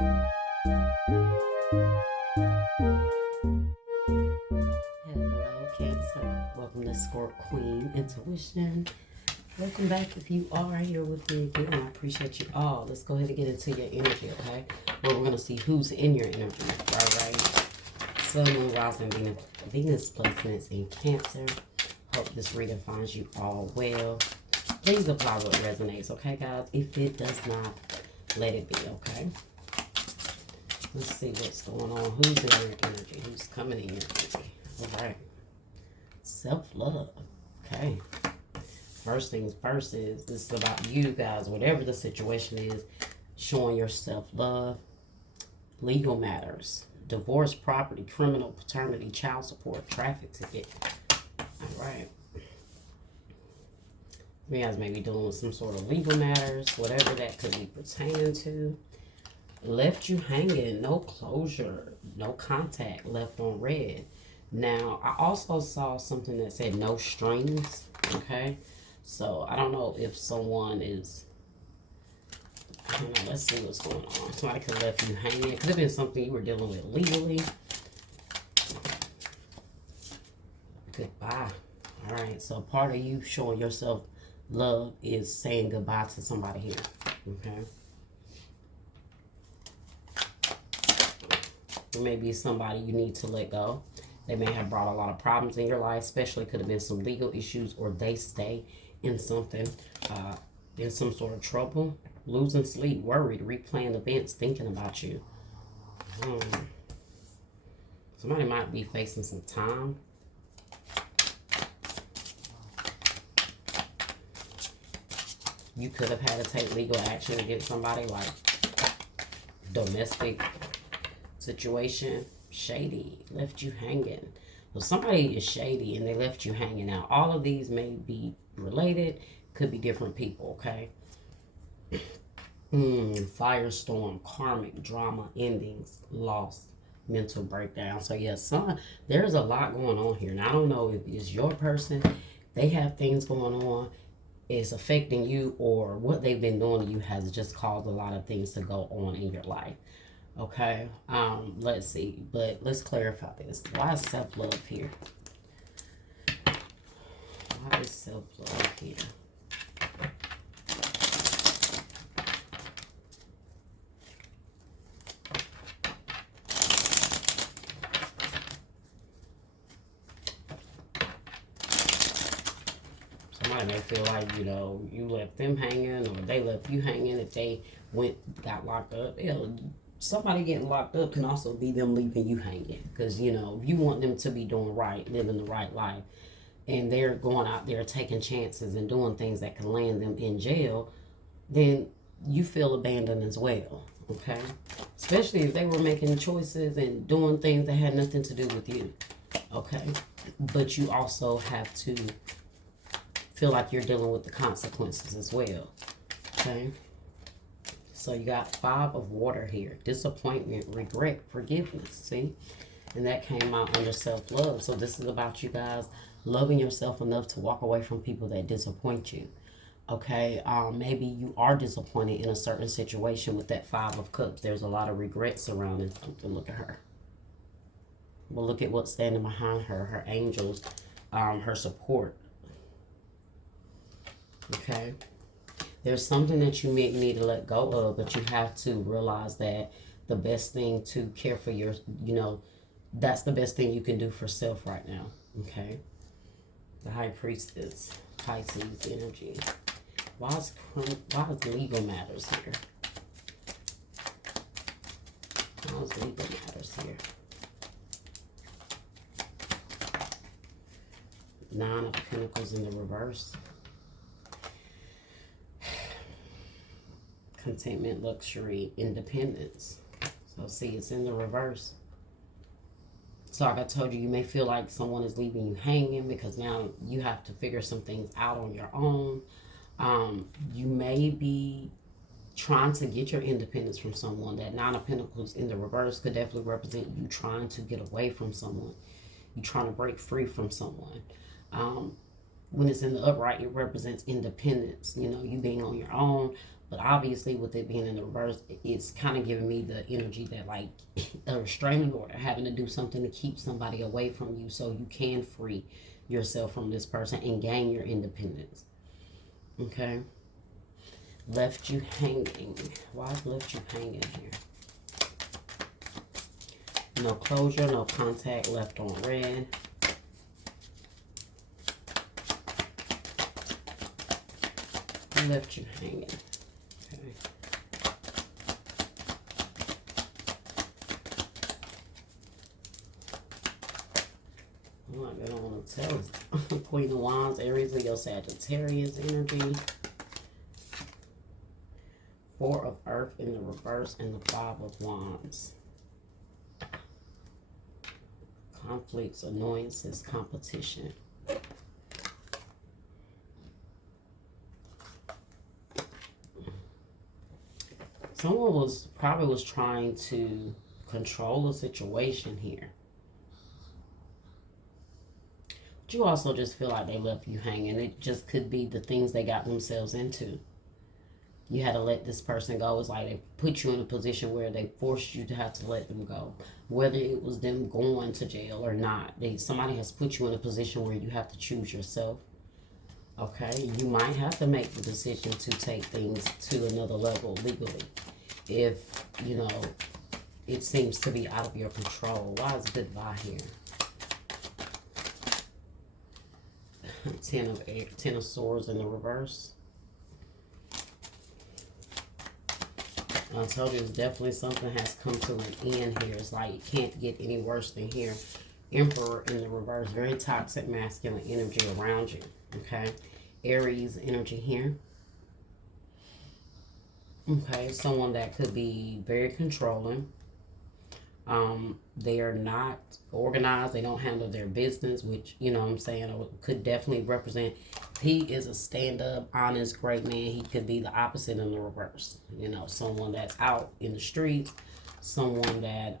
Hello, Cancer. Welcome to Squirt Queen Intuition. Welcome back if you are here with me again. I appreciate you all. Let's go ahead and get into your energy, okay? Where we're going to see who's in your energy. All right. Sun, Moon, Rising, Venus placements in Cancer. Hope this reading finds you all well. Please apply what resonates, okay, guys? If it does not, let it be, okay? Let's see what's going on. Who's in your energy? Who's coming in your energy? All right. Self-love. Okay. First things first is this is about you guys, whatever the situation is, showing your self-love. Legal matters. Divorce, property, criminal, paternity, child support, traffic ticket. All right. You guys may be dealing with some sort of legal matters, whatever that could be pertaining to. Left you hanging, no closure, no contact, left on red. Now, I also saw something that said no strings, okay? So, I don't know if someone is, I don't know, let's see what's going on. Somebody could have left you hanging. It could have been something you were dealing with legally. Goodbye. All right, so part of you showing yourself love is saying goodbye to somebody here, okay? There may be somebody you need to let go. They may have brought a lot of problems in your life, especially could have been some legal issues, or they stay in something, in some sort of trouble. Losing sleep, worried, replaying events, thinking about you. Somebody might be facing some time. You could have had to take legal action against somebody, like domestic situation. Shady, left you hanging. Well, somebody is shady and they left you hanging out. All of these may be related, could be different people, okay? Firestorm, karmic, drama, endings, loss, mental breakdown. So yes, there's a lot going on here. Now I don't know if it's your person, they have things going on, it's affecting you, or what they've been doing to you has just caused a lot of things to go on in your life. Okay, let's see, but let's clarify this. Why is self-love here? Why is self-love here? Somebody may feel like, you know, you left them hanging, or they left you hanging. If they got locked up, somebody getting locked up can also be them leaving you hanging. Because, you know, you want them to be doing right, living the right life, and they're going out there taking chances and doing things that can land them in jail, then you feel abandoned as well, okay? Especially if they were making choices and doing things that had nothing to do with you, okay? But you also have to feel like you're dealing with the consequences as well, okay? So you got 5 of water here. Disappointment, regret, forgiveness, see? And that came out under self-love. So this is about you guys loving yourself enough to walk away from people that disappoint you, okay? Maybe you are disappointed in a certain situation with that 5 of cups. There's a lot of regret surrounding something. Look at her. Well, look at what's standing behind her. Her angels, her support, okay? There's something that you may need to let go of, but you have to realize that the best thing to care for your, you know, that's the best thing you can do for self right now, okay? The High Priestess, Pisces energy. Why is legal matters here? Why is legal matters here? 9 of Pentacles in the reverse. Contentment, luxury, independence. So see, it's in the reverse. So like I told you, you may feel like someone is leaving you hanging because now you have to figure some things out on your own. You may be trying to get your independence from someone. That 9 of Pentacles in the reverse could definitely represent you trying to get away from someone. You're trying to break free from someone. When it's in the upright, it represents independence. You know, you being on your own. But obviously, with it being in the reverse, it's kind of giving me the energy that, like, a restraining order, having to do something to keep somebody away from you so you can free yourself from this person and gain your independence. Okay? Left you hanging. Why left you hanging here? No closure, no contact, left on red. Left you hanging. Okay. What I don't want to tell us. Queen of Wands, Aries, Leo, Sagittarius energy. Four of Earth in the reverse and the Five of Wands. Conflicts, annoyances, competition. Someone was trying to control the situation here. But you also just feel like they left you hanging. It just could be the things they got themselves into. You had to let this person go. It's like they put you in a position where they forced you to have to let them go. Whether it was them going to jail or not. Somebody has put you in a position where you have to choose yourself. Okay? You might have to make the decision to take things to another level legally. If, you know, it seems to be out of your control. Why is goodbye here? Ten of Swords in the reverse. I told you it's definitely something has come to an end here. It's like it can't get any worse than here. Emperor in the reverse. Very toxic masculine energy around you. Okay. Aries energy here. Okay. Someone that could be very controlling. They are not organized. They don't handle their business, which, you know what I'm saying, could definitely represent. He is a stand-up, honest, great man. He could be the opposite in the reverse. You know, someone that's out in the streets, someone that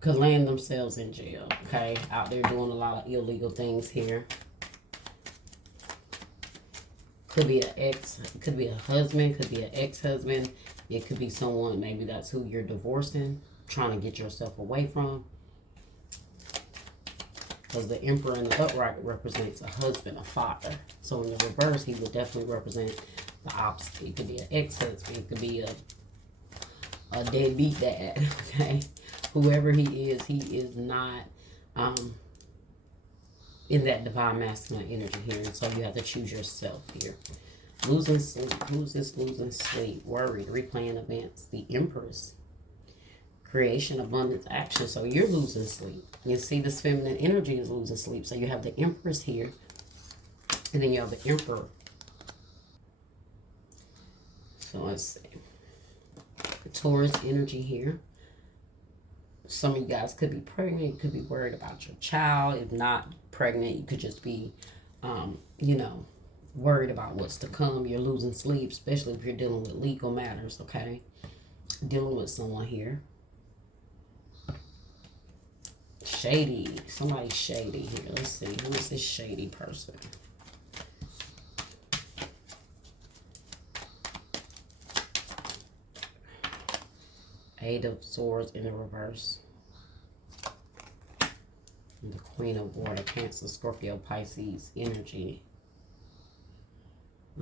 could land themselves in jail. Okay, out there doing a lot of illegal things here. Could be an ex, could be a husband, could be an ex-husband. It could be someone, maybe that's who you're divorcing, trying to get yourself away from. Because the Emperor in the upright represents a husband, a father. So in the reverse, he would definitely represent the opposite. It could be an ex-husband. It could be a deadbeat dad, okay? Whoever he is not in that divine masculine energy here. And so you have to choose yourself here. Losing sleep. Who's this losing sleep? Worried. Replaying events. The Empress. Creation, abundance, action. So you're losing sleep. You see this feminine energy is losing sleep. So you have the Empress here. And then you have the Emperor. So let's see. Taurus energy here. Some of you guys could be pregnant. You could be worried about your child. If not pregnant, you could just be, you know, worried about what's to come. You're losing sleep, especially if you're dealing with legal matters, okay? Dealing with someone here. Shady. Somebody's shady here. Let's see. Who is this shady person? Eight of Swords in the reverse. And the Queen of Water, Cancer, Scorpio, Pisces energy.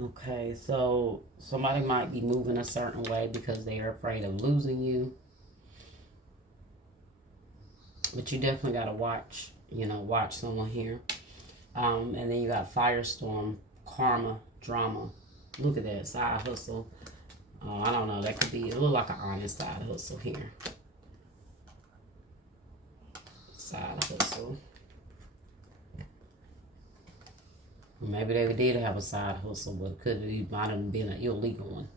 Okay, so somebody might be moving a certain way because they are afraid of losing you. But you definitely got to watch, you know, watch someone here. And then you got Firestorm, Karma, Drama. Look at that, side hustle. I don't know, that could be, it look like an honest side hustle here. Side hustle. Maybe they did have a side hustle, but it could be, might have been an illegal one.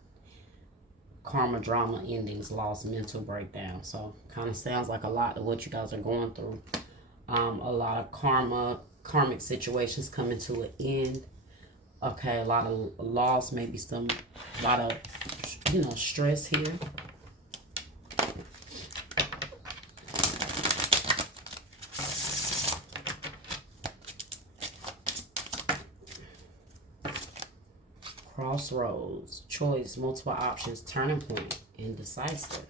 Karma, drama, endings, loss, mental breakdown. So kind of sounds like a lot of what you guys are going through. A lot of karmic situations coming to an end. Okay, a lot of loss, maybe a lot of, you know, stress here. crossroads, choice, multiple options, turning point, indecisive.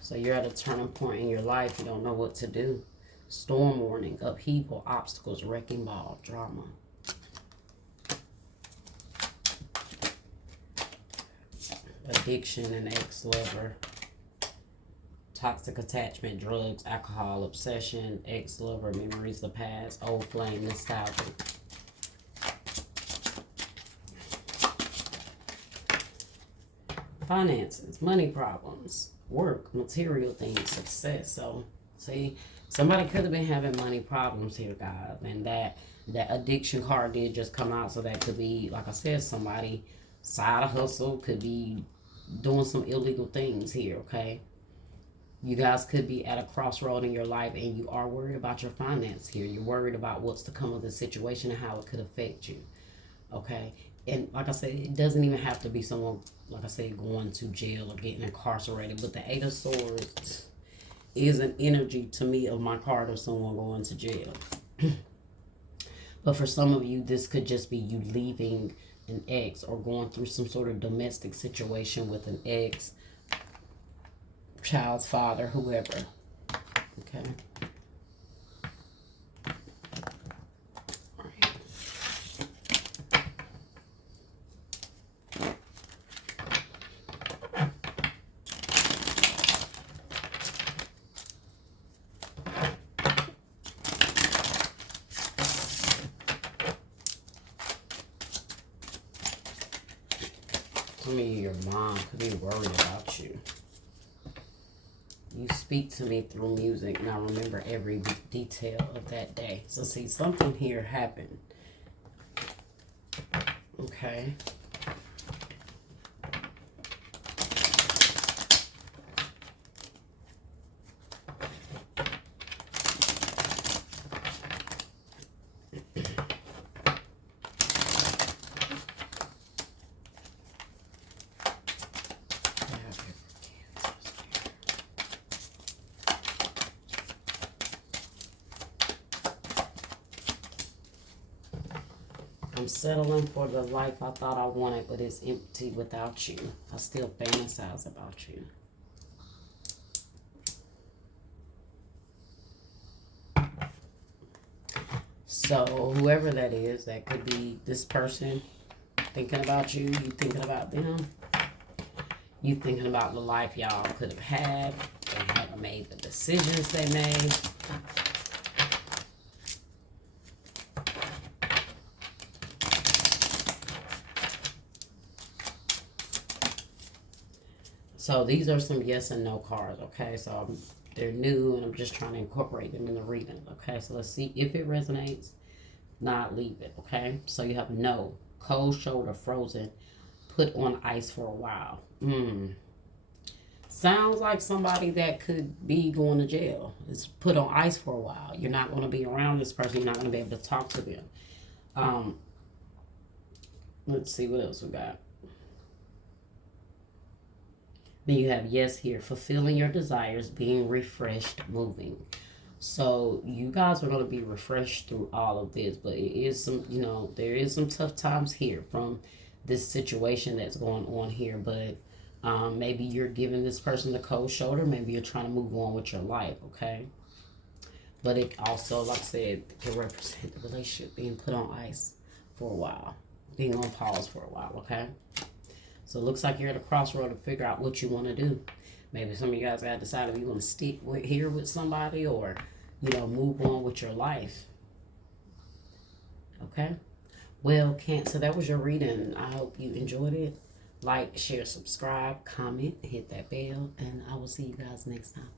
So you're at a turning point in your life. You don't know what to do. Storm warning, upheaval, obstacles, wrecking ball, drama. Addiction and ex-lover. Toxic attachment, drugs, alcohol, obsession, ex-lover, memories of the past, old flame, nostalgia. Finances, money problems, work, material things, success. So, see, somebody could have been having money problems here, guys. And that addiction card did just come out. So that could be, like I said, somebody side hustle, could be doing some illegal things here, okay? You guys could be at a crossroad in your life and you are worried about your finance here. You're worried about what's to come of the situation and how it could affect you, okay? And like I said, it doesn't even have to be someone, like I said, going to jail or getting incarcerated. But the Eight of Swords is an energy to me of my card of someone going to jail. But for some of you, this could just be you leaving an ex or going through some sort of domestic situation with an ex, child's father, whoever. Okay. Some of you, your mom could be worried about you. You speak to me through music, and I remember every detail of that day. So see, something here happened. Okay. I'm settling for the life I thought I wanted, but it's empty without you. I still fantasize about you. So whoever that is, that could be this person thinking about you, you thinking about them, you thinking about the life y'all could have had, they haven't made the decisions they made. So these are some yes and no cards, okay? So they're new and I'm just trying to incorporate them in the reading, okay? So let's see if it resonates. Not leave it, okay? So you have no, cold shoulder, frozen, put on ice for a while. Sounds like somebody that could be going to jail. It's put on ice for a while. You're not going to be around this person. You're not going to be able to talk to them. Let's see what else we got. Then you have yes here, fulfilling your desires, being refreshed, moving. So you guys are going to be refreshed through all of this, but it is some, you know, there is some tough times here from this situation that's going on here, but maybe you're giving this person the cold shoulder, maybe you're trying to move on with your life, okay? But it also, like I said, can represent the relationship being put on ice for a while, being on pause for a while, okay? So it looks like you're at a crossroad to figure out what you want to do. Maybe some of you guys got to decide if you want to stick here with somebody or, you know, move on with your life. Okay? Well, Cancer, that was your reading. I hope you enjoyed it. Like, share, subscribe, comment, hit that bell, and I will see you guys next time.